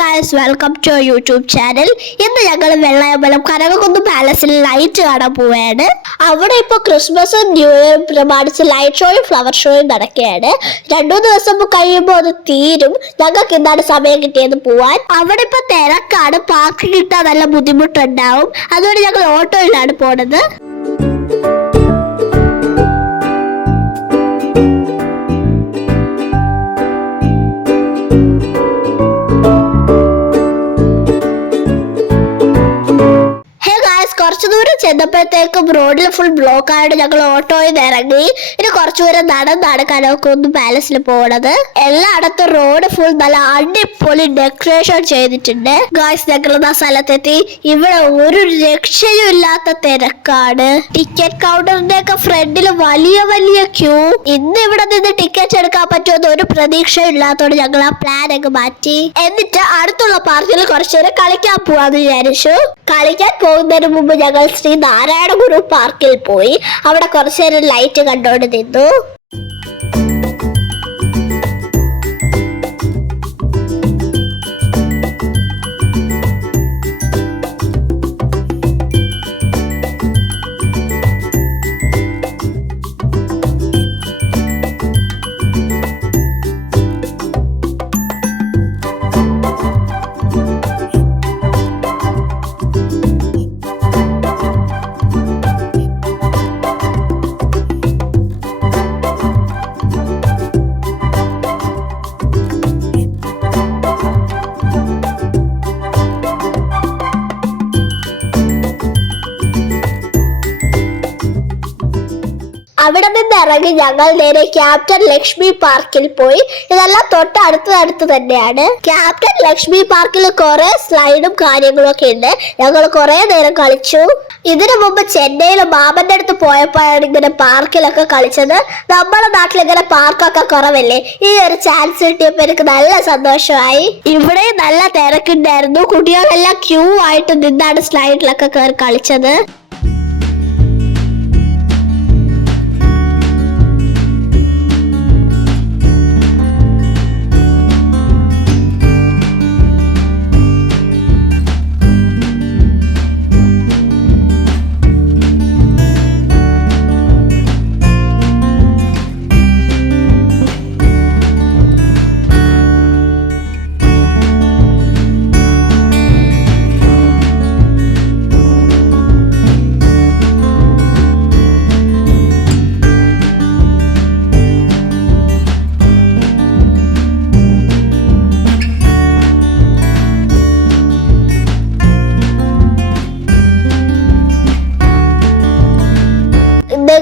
Guys, welcome to YouTube channel. ഇന്ന് ഞങ്ങൾ Vellayambalam Kanakakkunnu പാലസിൽ light കാണാൻ പോവുകയാണ്. അവിടെ ഇപ്പോൾ ക്രിസ്മസും ന്യൂ ഇയറും പ്രമാണിച്ച് ലൈറ്റ് ഷോയും ഫ്ലവർ ഷോയും നടക്കുകയാണ്. 2-3 ദിവസം കഴിയുമ്പോൾ അത് തീരും. ഞങ്ങൾക്ക് ഇന്നാണ് സമയം കിട്ടിയത് പോവാൻ. അവിടെ ഇപ്പൊ തിരക്കാണ്, പാർക്ക് കിട്ടാൻ നല്ല ബുദ്ധിമുട്ടുണ്ടാവും. അതുകൊണ്ട് ഞങ്ങൾ ഓട്ടോയിലാണ് പോണത്. കുറച്ചു ദൂരം ചെന്നപ്പോഴത്തേക്കും റോഡിൽ ഫുൾ ബ്ലോക്ക് ആയിട്ട് ഞങ്ങൾ ഓട്ടോയിൽ നിന്ന് ഇറങ്ങി. ഇനി കുറച്ചു ദൂരം നടന്നാണ് കനകക്കുന്ന് പാലസിൽ പോണത്. എല്ലായിടത്തും റോഡ് ഫുൾ നല്ല അടിപൊളി ഡെക്കറേഷൻ ചെയ്തിട്ടുണ്ട്. ഗായ്സ്, ഞങ്ങൾ ആ സ്ഥലത്തെത്തി. ഇവിടെ ഒരു രക്ഷയും ഇല്ലാത്ത തിരക്കാണ്. ടിക്കറ്റ് കൗണ്ടറിന്റെ ഒക്കെ ഫ്രണ്ടിൽ വലിയ വലിയ ക്യൂ. ഇന്ന് ഇവിടെ നിന്ന് ടിക്കറ്റ് എടുക്കാൻ പറ്റുമെന്ന് ഒരു പ്രതീക്ഷയും ഇല്ലാത്തോണ്ട് ഞങ്ങൾ ആ പ്ലാൻ അങ്ങ് മാറ്റി. എന്നിട്ട് അടുത്തുള്ള പാർക്കിൽ കുറച്ചു നേരം കളിക്കാൻ പോവാന്ന് വിചാരിച്ചു. കളിക്കാൻ പോകുന്നതിന് മുമ്പ് ഞങ്ങൾ ശ്രീ നാരായണ ഗുരു പാർക്കിൽ പോയി. അവിടെ കുറച്ചു നേരം ലൈറ്റ് കണ്ടോണ്ട് നിന്നു. അവിടെ നിന്ന് ഇറങ്ങി ഞങ്ങൾ നേരെ ക്യാപ്റ്റൻ ലക്ഷ്മി പാർക്കിൽ പോയി. ഇതെല്ലാം തൊട്ടടുത്ത് തന്നെയാണ്. ക്യാപ്റ്റൻ ലക്ഷ്മി പാർക്കിൽ കുറെ സ്ലൈഡും കാര്യങ്ങളും ഒക്കെ ഉണ്ട്. ഞങ്ങൾ കുറെ നേരം കളിച്ചു. ഇതിനു മുമ്പ് ചെന്നൈയിൽ മാമന്റെ അടുത്ത് പോയപ്പോഴാണ് ഇങ്ങനെ പാർക്കിലൊക്കെ കളിച്ചത്. നമ്മുടെ നാട്ടിൽ ഇങ്ങനെ പാർക്കൊക്കെ കുറവല്ലേ. ഈ ഒരു ചാൻസ് കിട്ടിയപ്പോ എനിക്ക് നല്ല സന്തോഷമായി. ഇവിടെ നല്ല തിരക്കുണ്ടായിരുന്നു. കുട്ടികളെല്ലാം ക്യൂ ആയിട്ട് നിന്നാണ് സ്ലൈഡിലൊക്കെ കയറി കളിച്ചത്.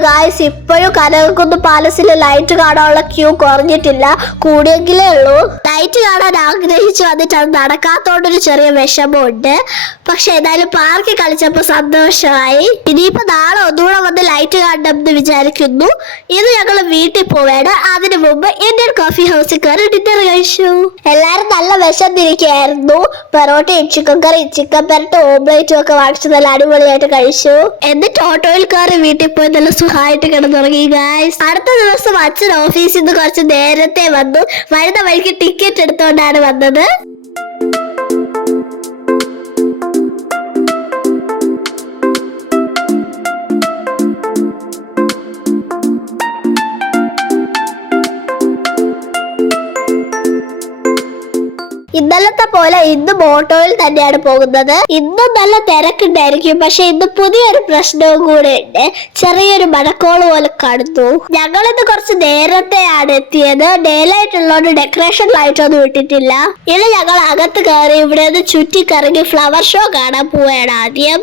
ഗായ്സ്, ഇപ്പോഴും കനകക്കുന്ന് പാലസിൽ ലൈറ്റ് കാണാനുള്ള ക്യൂ കുറഞ്ഞിട്ടില്ല, കൂടിയെങ്കിലേ ഉള്ളൂ. ലൈറ്റ് കാണാൻ ആഗ്രഹിച്ചു വന്നിട്ട് അത് നടക്കാത്തോണ്ടൊരു ചെറിയ വിഷമമുണ്ട്. പക്ഷെ എന്തായാലും പാർക്കിൽ കളിച്ചപ്പോ സന്തോഷമായി. ഇനിയിപ്പോ നാളെ ഒന്നുകൂടെ വന്ന് ലൈറ്റ് കാണണം എന്ന് വിചാരിക്കുന്നു. ഇത് ഞങ്ങൾ വീട്ടിൽ പോവേണ്. അതിനു മുമ്പ് ഇന്ത്യൻ കോഫി ഹൗസിൽ കയറി ഡിന്നർ കഴിച്ചു. എല്ലാരും നല്ല വിശന്നിരിക്കുകയായിരുന്നു. പൊറോട്ടയും ചിക്കൻ കറി, ചിക്കൻ പെരട്ടും ഓംലേറ്റും ഒക്കെ വാങ്ങിച്ചു നല്ല അടിപൊളിയായിട്ട് കഴിച്ചു. എന്നിട്ട് ഓട്ടോയിൽ കയറി വീട്ടിൽ പോയി നല്ല സുഖമായിട്ട് കിടന്നുറങ്ങി. ഗായ്സ്, അടുത്ത ദിവസം അച്ഛൻ ഓഫീസിൽ നിന്ന് കുറച്ച് നേരത്തെ വന്നു. വരുന്ന വഴിക്ക് ടിക്കറ്റ് എടുത്തോണ്ടാണ് വന്നത്. ഇന്നലത്തെ പോലെ ഇന്നും ഓട്ടോയിൽ തന്നെയാണ് പോകുന്നത്. ഇന്നും നല്ല തിരക്കുണ്ടായിരിക്കും. പക്ഷെ ഇന്ന് പുതിയൊരു പ്രശ്നവും കൂടെ ഉണ്ട്. ചെറിയൊരു മഴക്കോള് പോലെ കാണുന്നു. ഞങ്ങളിന്ന് കുറച്ച് നേരത്തെയാണ് എത്തിയത്. ഡേ ലൈറ്റ് ഉള്ളതുകൊണ്ട് ഡെക്കറേഷൻ ലൈറ്റ് ഒന്നും ഇട്ടിട്ടില്ല. ഇനി ഞങ്ങൾ അകത്ത് കയറി ഇവിടെ നിന്ന് ചുറ്റിക്കറങ്ങി ഫ്ലവർ ഷോ കാണാൻ പോവുകയാണ് ആദ്യം.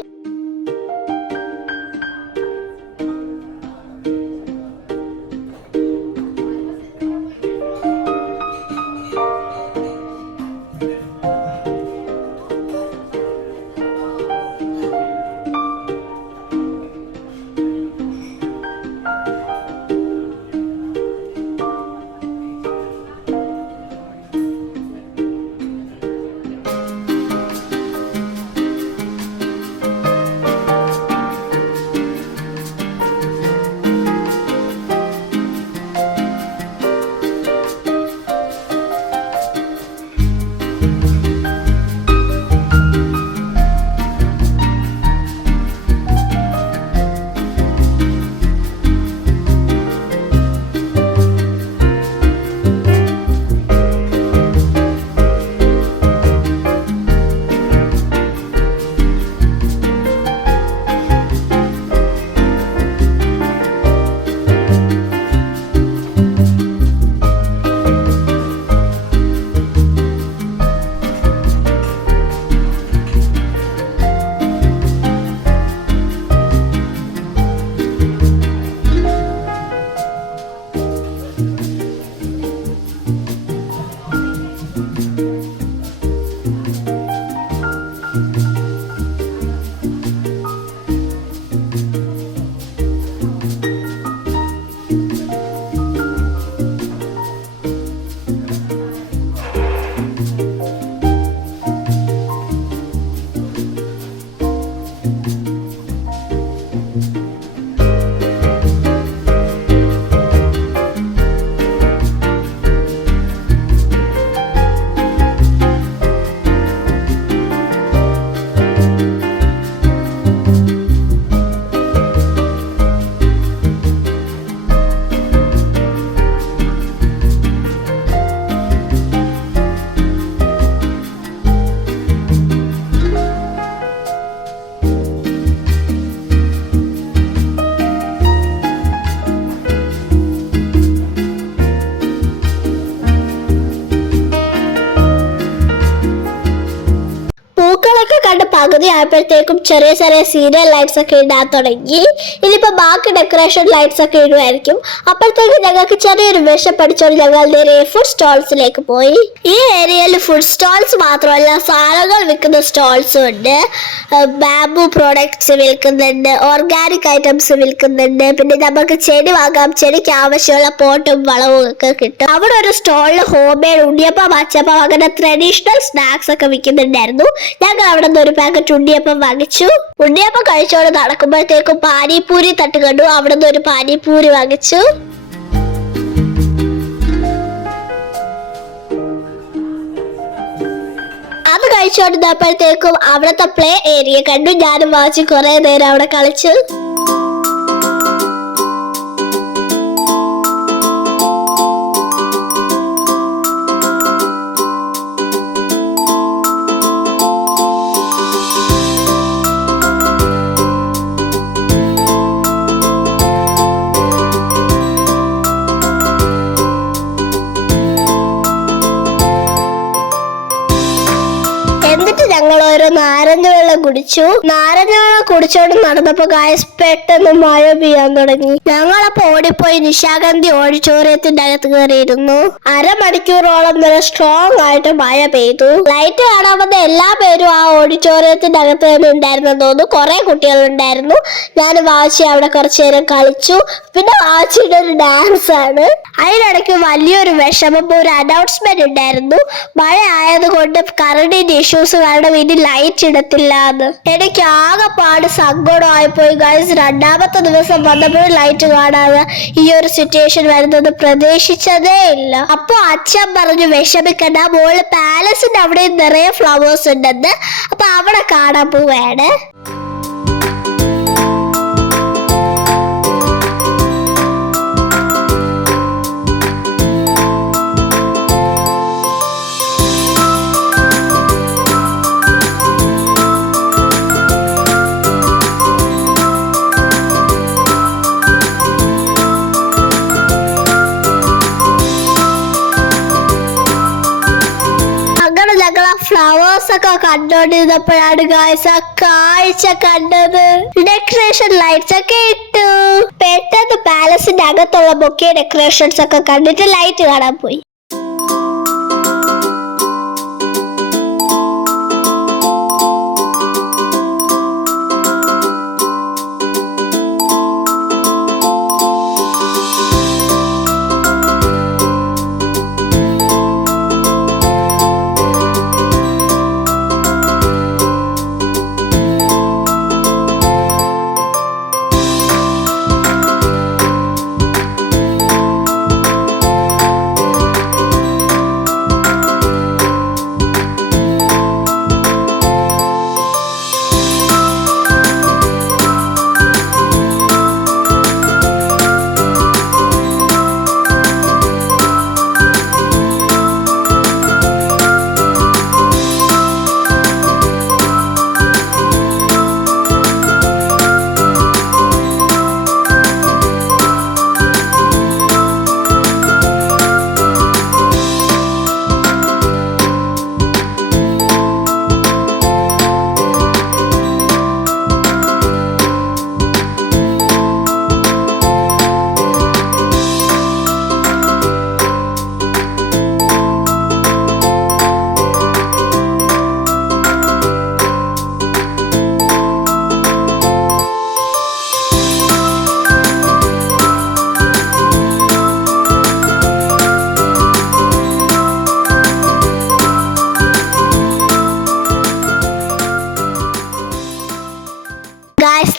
കണ്ട് പകുതി ആയപ്പോഴത്തേക്കും ചെറിയ ചെറിയ സീരിയൽ ലൈറ്റ്സ് ഒക്കെ ഇടാൻ തുടങ്ങി. ഇനിയിപ്പോ ബാക്കി ഡെക്കറേഷൻ ലൈറ്റ്സ് ഒക്കെ ഇടുമായിരിക്കും. അപ്പോഴത്തേക്കും ഞങ്ങൾക്ക് ചെറിയൊരു വിശപ്പടിച്ചോണ്ട് ഞങ്ങൾ നേരെ ഫുഡ് സ്റ്റോൾസിലേക്ക് പോയി. ഈ ഏരിയയിൽ ഫുഡ് സ്റ്റോൾസ് മാത്രമല്ല, സാധനങ്ങൾ വിൽക്കുന്ന സ്റ്റോൾസും ഉണ്ട്. ബാംബു പ്രോഡക്ട്സ് വിൽക്കുന്നുണ്ട്, ഓർഗാനിക് ഐറ്റംസ് വിൽക്കുന്നുണ്ട്. പിന്നെ നമുക്ക് ചെടി വാങ്ങാം, ചെടിക്ക് ആവശ്യമുള്ള പോട്ടും വളവും ഒക്കെ കിട്ടും. അവിടെ ഒരു സ്റ്റോളിൽ ഹോം മെയ്ഡ് ഉണ്ണിയപ്പം, അച്ചപ്പം, അങ്ങനെ ട്രഡീഷണൽ സ്നാക്സ് ഒക്കെ വിൽക്കുന്നുണ്ടായിരുന്നു. ഞങ്ങൾ അവിടെ നിന്ന് ഒരു പാക്കറ്റ് ഉണ്ണിയപ്പം വാങ്ങിച്ചു. ഉണ്ണിയപ്പം കഴിച്ചോണ്ട് നടക്കുമ്പോഴത്തേക്കും പാനിപൂരി തട്ട് കണ്ടു. അവിടെ നിന്ന് ഒരു പാനിപൂരി വാങ്ങിച്ചു. അത് കഴിച്ചോണ്ടിരുന്നപ്പോഴത്തേക്കും അവിടുത്തെ പ്ലേ ഏരിയ കണ്ടു. ഞാനും വാങ്ങിച്ച് കുറെ നേരം അവിടെ കളിച്ചു. എന്നിട്ട് ഞങ്ങൾ ഓരോ നാരങ്ങ വെള്ളം കുടിച്ചു. നാരങ്ങ വെള്ളം കുടിച്ചോണ്ട് നടന്നപ്പോ ഗായ്സ് പെട്ടെന്ന് മഴ പെയ്യാൻ തുടങ്ങി. ഞങ്ങളപ്പോ ഓടിപ്പോയി നിശാഗന്ധി ഓഡിറ്റോറിയത്തിന്റെ അകത്ത് കയറിയിരുന്നു. അരമണിക്കൂറോളം വരെ സ്ട്രോങ് ആയിട്ട് മഴ പെയ്തു. ലൈറ്റ് കാണാൻ വന്ന എല്ലാ പേരും ആ ഓഡിറ്റോറിയത്തിന്റെ അകത്ത് തന്നെ ഉണ്ടായിരുന്നെന്ന് തോന്നുന്നു. കുറെ കുട്ടികളുണ്ടായിരുന്നു. ഞാൻ വാശി അവിടെ കുറച്ചു നേരം കളിച്ചു. പിന്നെ വാശിയുടെ ഒരു ഡാൻസ് ആണ്. അതിനിടയ്ക്ക് വലിയൊരു വിഷമം, ഒരു അനൗൺസ്മെന്റ് ഉണ്ടായിരുന്നു. മഴ ആയതുകൊണ്ട് കറണ്ടിന്റെ ഇഷ്യൂസ് കാരണം ഇനി ലൈറ്റ് ഇടത്തില്ല എന്ന്. എനിക്ക് ആകെപ്പാട് സങ്കടമായിപ്പോയി ഗൈസ്. രണ്ടാമത്തെ ദിവസം വന്നപ്പോഴും ലൈറ്റ് കാണാതെ ഈ ഒരു സിറ്റുവേഷൻ വരുന്നത് പ്രതീക്ഷിച്ചതേ ഇല്ല. അപ്പൊ അച്ഛൻ പറഞ്ഞു വിഷമിക്കണ്ട, മോള് പാലസിന്റെ അവിടെ നിറയെ ഫ്ലവേഴ്സ് ഉണ്ടെന്ന്. അപ്പൊ അവിടെ കാണാൻ പോവാണ്. ഫ്ലവേഴ്സ് ഒക്കെ കണ്ടോണ്ടിരുന്നപ്പോഴാണ് ഗായ്സ് ആ കാഴ്ച കണ്ടത്. ഡെക്കറേഷൻ ലൈറ്റ്സ് ഒക്കെ ഇട്ടു. പെട്ടെന്ന് പാലസിന്റെ അകത്തുള്ള ബൊക്കെ ഡെക്കറേഷൻസ് ഒക്കെ കണ്ടിട്ട് ലൈറ്റ് കാണാൻ പോയി.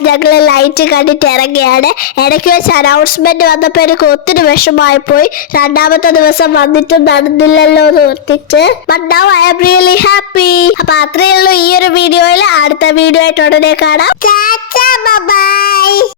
ഞങ്ങള് ലൈറ്റ് കണ്ടിട്ട് ഇറങ്ങിയാണ്. ഇടയ്ക്ക് വെച്ച് അനൗൺസ്മെന്റ് വന്നപ്പോ എനിക്ക് ഒത്തിരി വിഷമായി പോയി. രണ്ടാമത്തെ ദിവസം വന്നിട്ടും നടന്നില്ലല്ലോ എന്ന് ഓർത്തിട്ട്. But now I am really happy. അപ്പൊ അത്രയേ ഉള്ളൂ ഈ ഒരു വീഡിയോയിൽ. അടുത്ത വീഡിയോ ആയിട്ട് ഉടനെ കാണാം. ബൈ.